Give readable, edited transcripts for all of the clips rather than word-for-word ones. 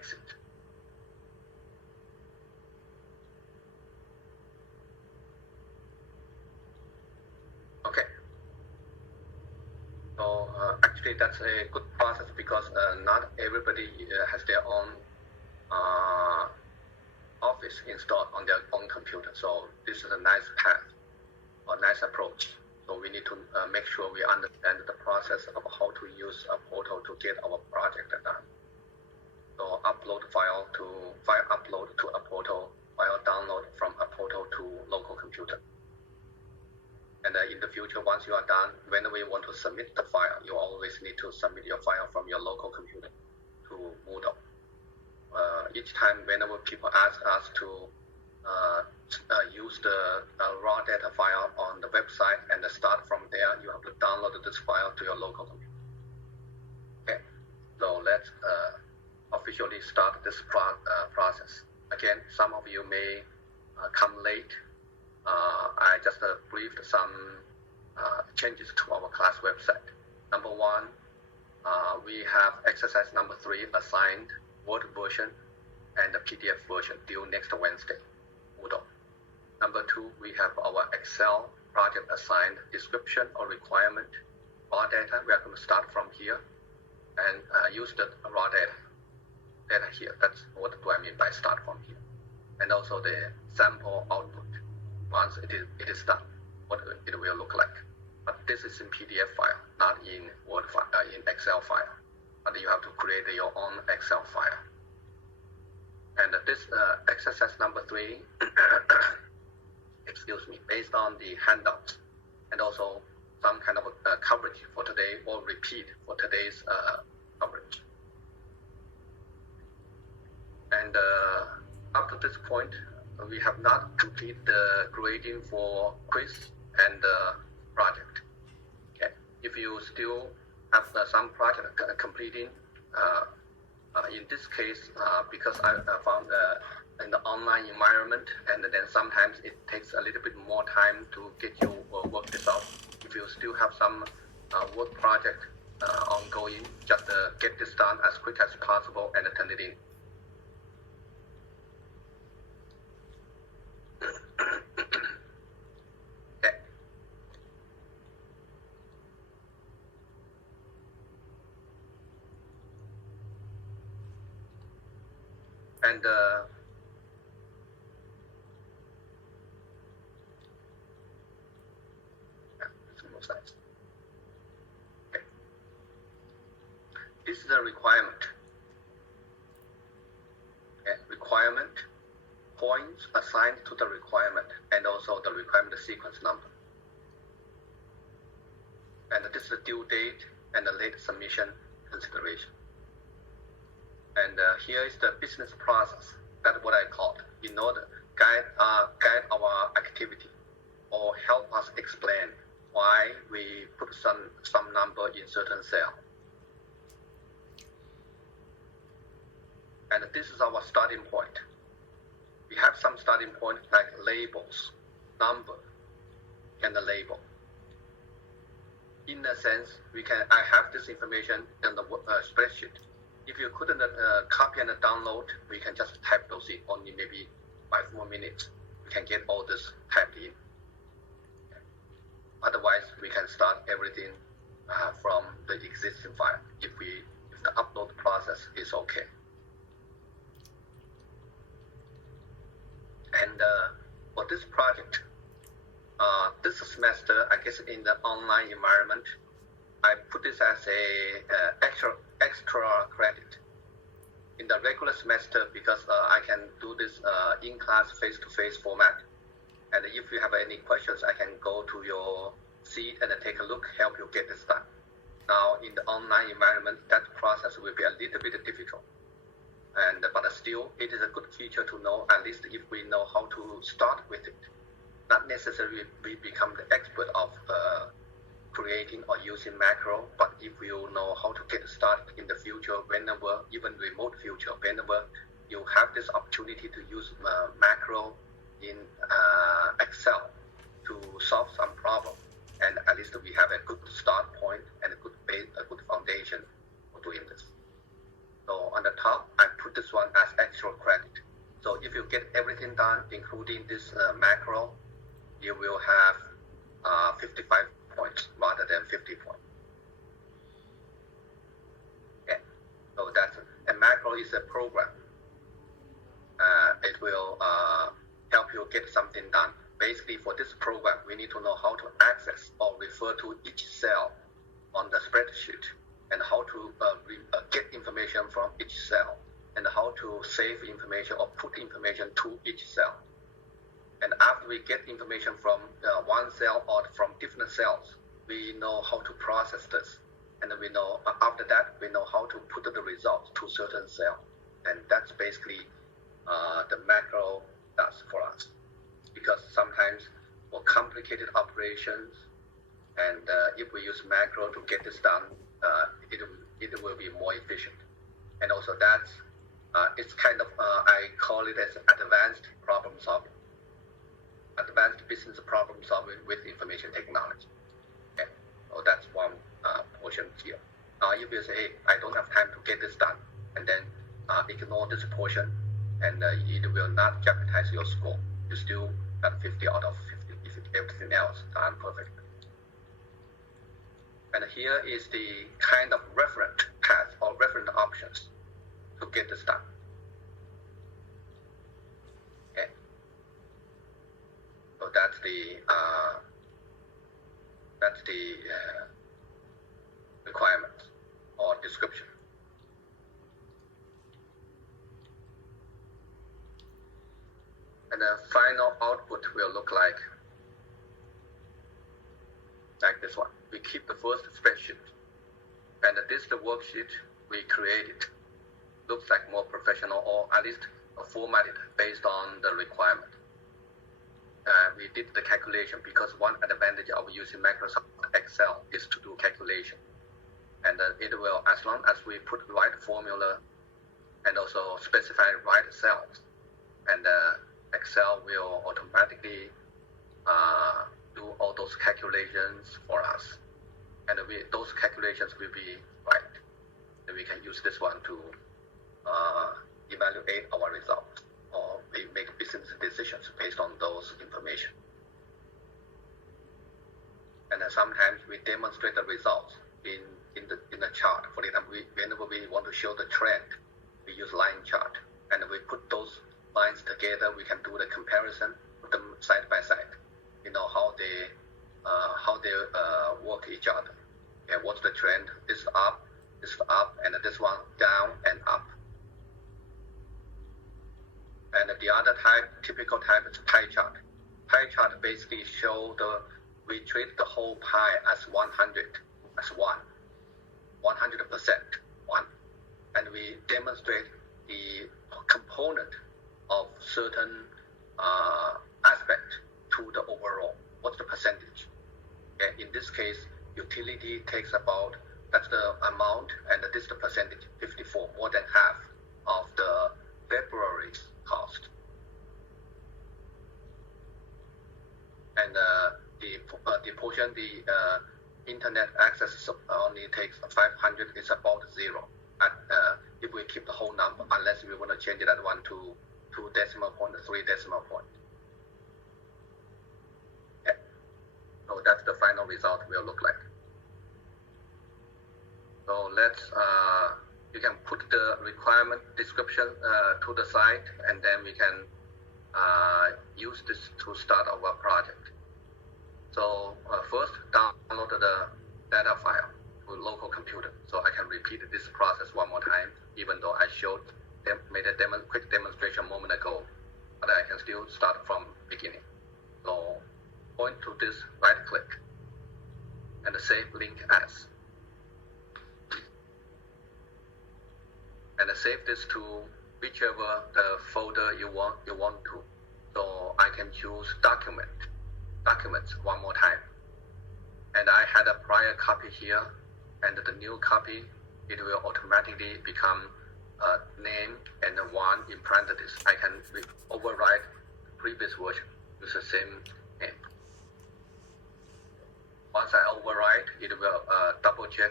exit. Okay. So actually that's a good process because not everybody has their own Office installed on their own computer. So this is a nice path or nice approach. So we need to make sure we understand the process of how to use a portal to get our project done. So upload file upload to a portal, file download from a portal to local computer. And in the future, once you are done, whenever you want to submit the file, you always need to submit your file from your local computer to Moodle. Each time whenever people ask us to use the raw data file on the website and start from there, you have to download this file to your local computer. Okay, so let's officially start this process. Again, some of you may come late. I just briefed some changes to our class website. Number one, we have exercise number 3 assigned Word version and the PDF version due next Wednesday, Moodle. Number 2, we have our Excel project assigned description or requirement raw data. We are going to start from here and use the raw data here. That's what do I mean by start from here. And also the sample output. Once it is done, what it will look like. But this is in PDF file, not in Word file, in Excel file. But you have to create your own Excel file. And this exercise number 3, excuse me, based on the handouts and also some kind of coverage for today or repeat for today's coverage. And up to this point, we have not completed the grading for quiz and project. Okay, if you still have some project completing, in this case, because I found in the online environment, and then sometimes it takes a little bit more time to get you work this out. If you still have some work project ongoing, just get this done as quick as possible and turn it in. Okay. And okay. This is a requirement. Okay. Requirement, points assigned to the requirement, and also the requirement sequence number. And this is the due date and the late submission consideration. And here is the business process. That's what I call it. In order guide our activity or help us explain why we put some number in certain cell. And this is our starting point. We have some starting point like labels, number, and the label. In a sense, I have this information in the spreadsheet. If you couldn't copy and download, we can just type those in. Only maybe 5 more minutes. We can get all this typed in. Otherwise, we can start everything from the existing file if the upload process is okay. And for this project, this semester, I guess in the online environment, I put this as a extra credit. In the regular semester, because I can do this in-class face-to-face format. And if you have any questions, I can go to your seat and take a look, help you get this done. Now, in the online environment, that process will be a little bit difficult. But still, it is a good feature to know, at least if we know how to start with it. Not necessarily we become the expert of creating or using macro, but if you know how to get started in the future, whenever, even remote future, whenever you have this opportunity to use macro in Excel to solve some problem, and at least we have a good start point and a good base, a good foundation for doing this. So on the top, I put this one including this macro, you will have 55 points rather than 50 points. Okay, so that's a macro is a program. It will help you get something done. Basically, for this program, we need to know how to access or refer to each cell on the spreadsheet, and how to get information from each cell, and how to save information or put information to each cell. And after we get information from one cell or from different cells, we know how to process this. And we know after that, we know how to put the results to certain cell. And that's basically the macro does for us. Because sometimes for complicated operations, and if we use macro to get this done, it will be more efficient. And also that's, it's kind of, I call it as advanced problem solving. Advanced business problem solving with information technology. Okay, so that's one portion here. If you say, hey, I don't have time to get this done, and then ignore this portion, and it will not jeopardize your score. You still got 50 out of 50 if everything else done perfectly. And here is the kind of referent path or referent options to get this done. Okay. So that's the requirements or description. And the final output will look like this one. We keep the first spreadsheet, and this is the worksheet we created. Looks like more professional, or at least formatted based on the requirement. We did the calculation because one advantage of using Microsoft Excel is to do calculation. And it will, as long as we put the right formula and also specify right cells, and Excel will automatically do all those calculations for us. And those calculations will be right. And we can use this one to evaluate our results, or make business decisions based on those information. And sometimes we demonstrate the results in the chart. For example, whenever we want to show the trend, we use line chart, and we put those lines together. We can do the comparison, put them side by side. You know how they work each other. Okay, what's the trend? This is up, and this one down and up. And the other type, typical type, is pie chart. Pie chart basically show we treat the whole pie as 100, as 100%, 1. And we demonstrate the component of certain aspect to the overall. What's the percentage? Okay, in this case, utility takes about, that's the amount, and this is the percentage, 54, more than half of the February's cost. And the portion, the internet access only takes 500, is about 0. If we keep the whole number, unless we want to change that one to 2 decimal point, 3 decimal point. Okay. So that's the final result will look like. So let's, you can put the requirement description to the side, and then we can use this to start our project. So first, download the data file to local computer. So I can repeat this process one more time, even though I made a quick demonstration a moment ago, but I can still start from beginning. So point to this, right click, and save link as. And save this to whichever the folder you want to. So I can choose documents one more time. And I had a prior copy here, and the new copy, it will automatically become a name and a 1 in parentheses. I can override the previous version with the same name. Once I override, it will double check.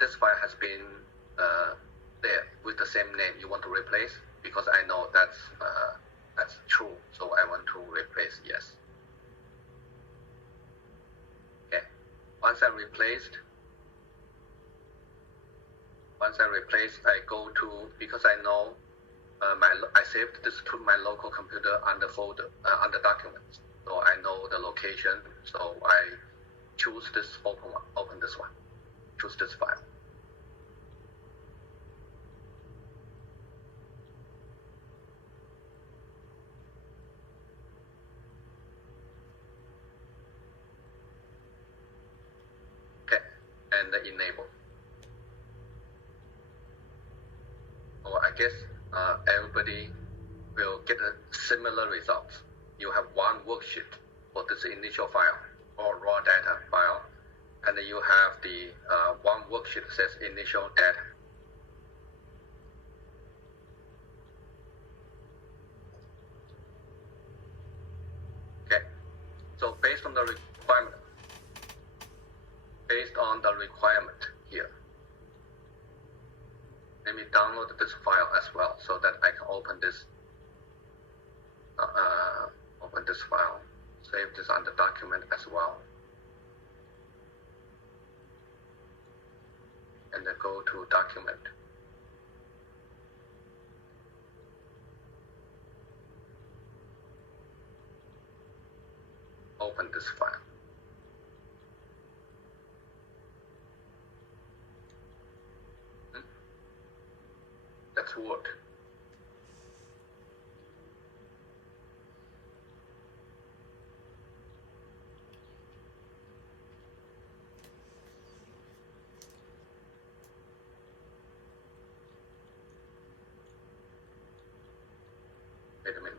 This file has been there with the same name you want to replace. because I know that's true. So I want to replace yes. Okay. Once I replaced, I go to, because I know I saved this to my local computer under folder, under documents. So I know the location. So I choose this open this one, choose this file. Okay, and enable. So I guess everybody will get a similar results. You have one worksheet for this initial file or raw data file, and then you have the one worksheet that says initial data. Okay, so based on the requirement here, let me download this file as well so that I can open this file, save this under document as well, and then go to document. Open this file. That's Word. Wait a minute.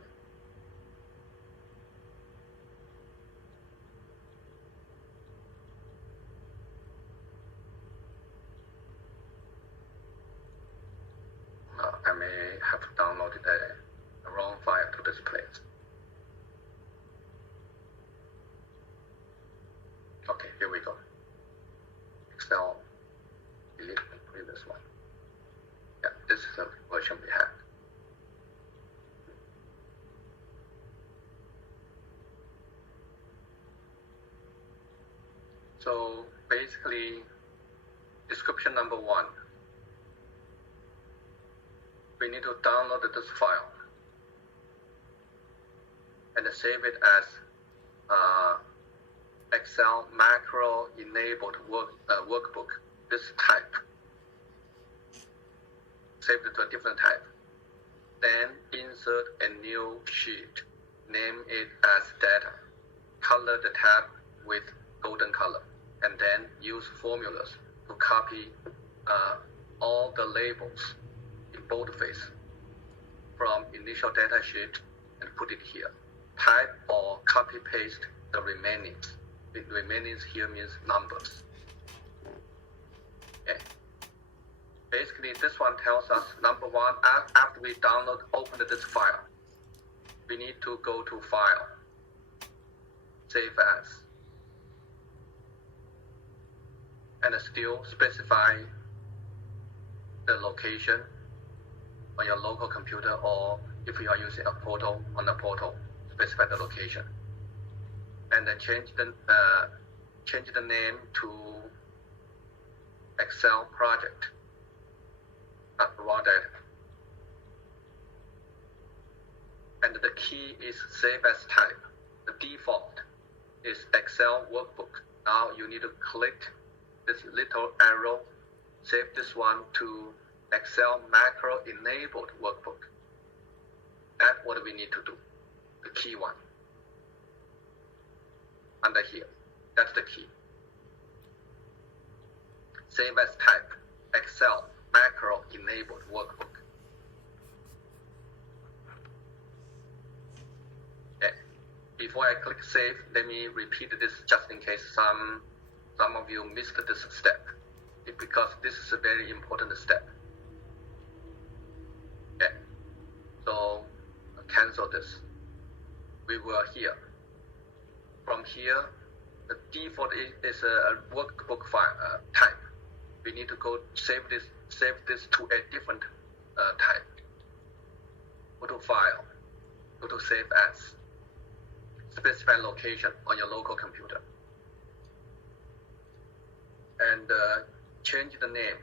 I may have downloaded the wrong file to this place. Okay, here we go. Excel, delete the previous one. Yeah, this is the version we have. So basically, description number 1. We need to download this file and save it as Excel macro enabled workbook, this type. Save it to a different type. Then insert a new sheet. Name it as data. Color the tab with golden color. And then use formulas to copy all the labels in boldface from initial data sheet and put it here. Type or copy paste the remainings. The remainings here means numbers. Okay. Basically, this one tells us, number 1, after we open this file, we need to go to File, Save As, and still specify the location on your local computer, or if you are using a portal, on the portal, specify the location, and then change the name to Excel project, raw data. And the key is save as type. The default is Excel workbook. Now you need to click this little arrow, save this one to Excel macro enabled workbook. That's what we need to do. The key one. Under here. That's the key. Save as type. Excel macro enabled workbook. Okay. Before I click save, let me repeat this just in case some of you missed this step. Because this is a very important step. Okay. So cancel this. We were here. From here, the default is a workbook file type. We need to go save this to a different type. go to File, go to Save As, specify location on your local computer, and change the name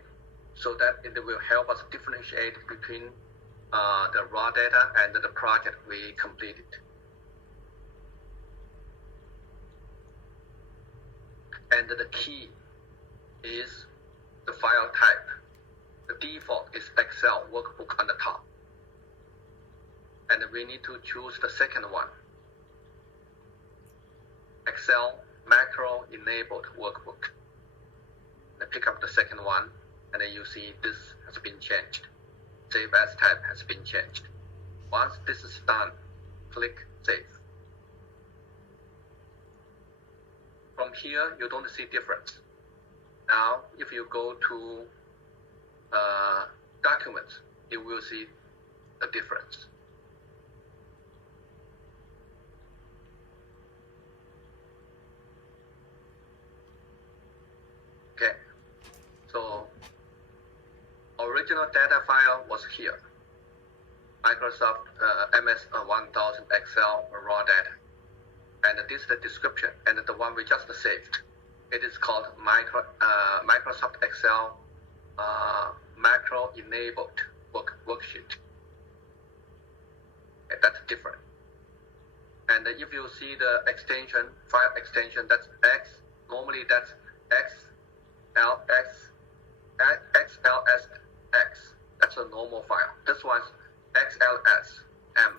so that it will help us differentiate between the raw data and the project we completed. And the key is the file type. The default is Excel workbook on the top. And we need to choose the second one, Excel macro enabled workbook. And pick up the second one, and then you see this has been changed. Save as type has been changed. Once this is done, click Save. From here, you don't see difference. Now, if you go to Documents, you will see the difference. Okay, so original data file was here. Microsoft MS 1000 Excel raw data. And this is the description, and the one we just saved. It is called Microsoft Excel macro enabled worksheet. Okay, that's different. And if you see the extension, file extension, that's X. Normally that's XLSX. That's a normal file. This one's XLSM,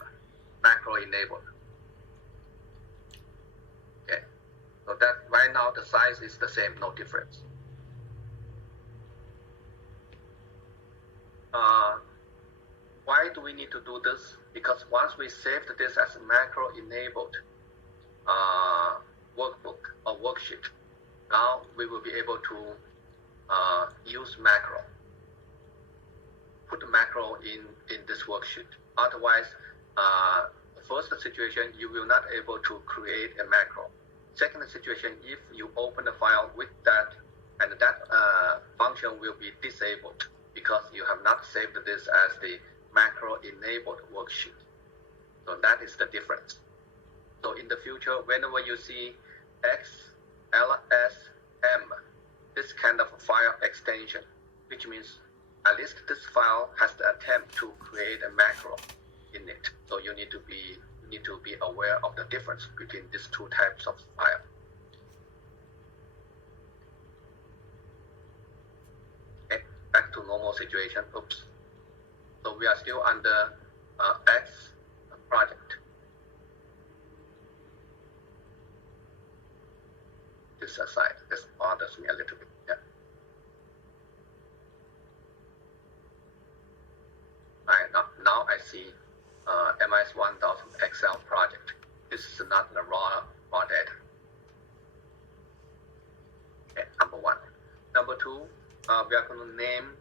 macro enabled. Okay, so that right now the size is the same, no difference. Why do we need to do this? Because once we saved this as a macro enabled workbook or worksheet, now we will be able to use macro, put the macro in this worksheet. Otherwise, first situation, you will not able to create a macro. Second situation, if you open the file with that, and that function will be disabled because you have not saved this as the macro enabled worksheet. So that is the difference. So in the future, whenever you see XLSM, this kind of file extension, which means at least this file has the attempt to create a macro in it. So you need to be aware of the difference between these two types of file. Okay, back to normal situation. Oops. So we are still under X project. This aside, this bothers me a little bit. Yeah. Right, now I see MS 1000 Excel project. This is not the raw data. Okay, number one. Number two, we are going to name